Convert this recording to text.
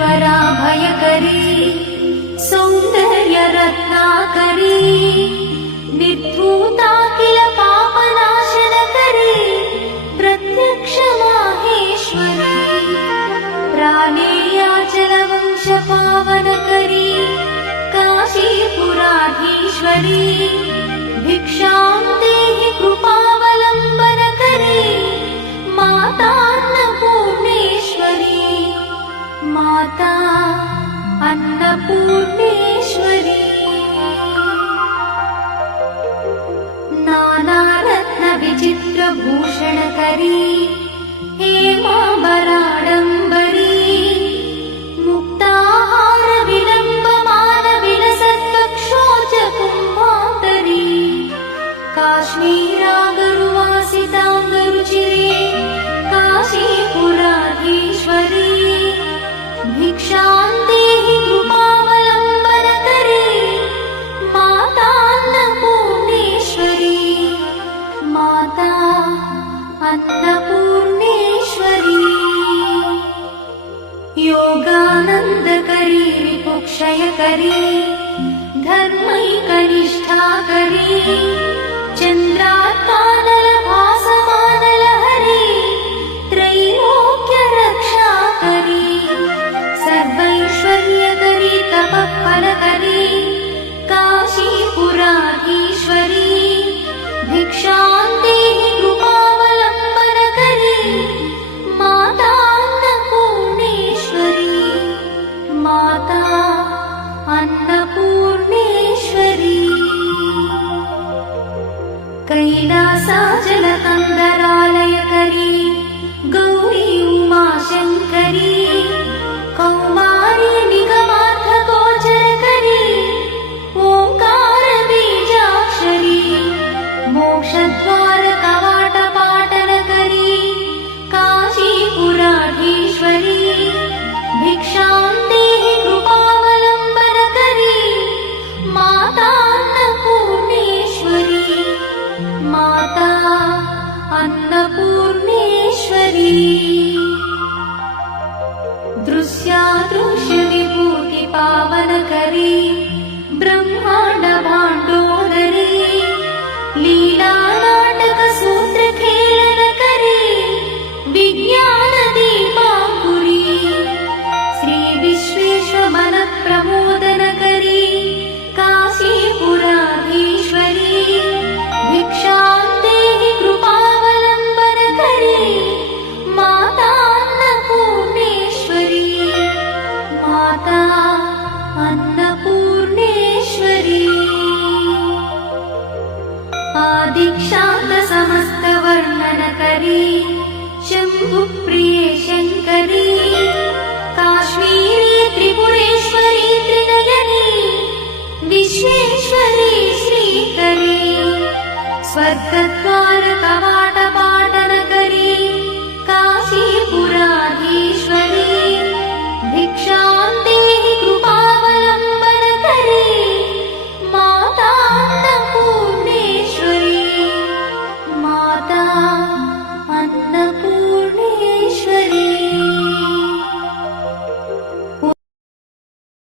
वराभयकरी सौन्दर्यरत्नाकरी निर्धूता किल पापनाशनकरी प्रत्यक्ष माहेश्वरी प्राणेयाचलवंशपावनकरी काशीपुराधीश्वरी भिक्षां देहि कृपावलम्बनकरी माता अन्नपूर्णेश्वरी माता अन्नपूर्णेश्वरी नानारत्नविचित्रभूषणकरी हेमाम्बराडम्बरी मुक्ताहारविलम्बमानविलसत्कक्षोजकुम्भान्तरी काश्मीरागरुवासिताङ्गरुचिरे काशीपुराधीश्वरी भिक्षां देहि कृपावलम्बनकरी माता अन्नपूर्णेश्वरी माता अन्नपूर्णेश्वरी योगानन्दकरी विपुक्षयकरी धर्मैकनिष्ठाकरी चन्द्रात्मानलभासमानलहरी त्रैलोक्यरक्षाकरी सर्वैश्वर्यकरी तपःफलकरी काशीपुराधीश्वरी भिक्षां देहि कृपावलम्बनकरी माता अन्नपूर्णेश्वरी माता अन्नपूर्णेश्वरी कैलासाचलकन्दरालयकरी गौरी उमाशङ्करी कौमारी निगमार्थगोचरकरी ओङ्कारबीजाक्षरी मोक्षद्वारकवाटपाटनकरी काशीपुराधीश्वरी भिक्षां देहि कृपावलम्बनकरी माता अन्नपूर्णेश्वरी माता अन्नपूर्णेश्वरी दृश्यादृश्यविभूतिपावनकरी ब्रह्माण्डभाण्डोदरी लीलानाटकसूत्रखेलनकरी विज्ञानदीपाङ्कुरी श्रीविश्वेश्वरमनप्रमोदनकरी काशीपुराधीश्वरी भिक्षां देहि कृपावलम्बनकरी माता अन्नपूर्णेश्वरी माता अन्नपूर्णेश्वरी आदिक्षान्तसमस्तवर्णनकरी शम्भुप्रिये शङ्करी काश्मीरी त्रिपुरेश्वरी त्रिनयनी विश्वेश्वरी श्रीकरी स्वर्गद्वारकवाटपाटनकरी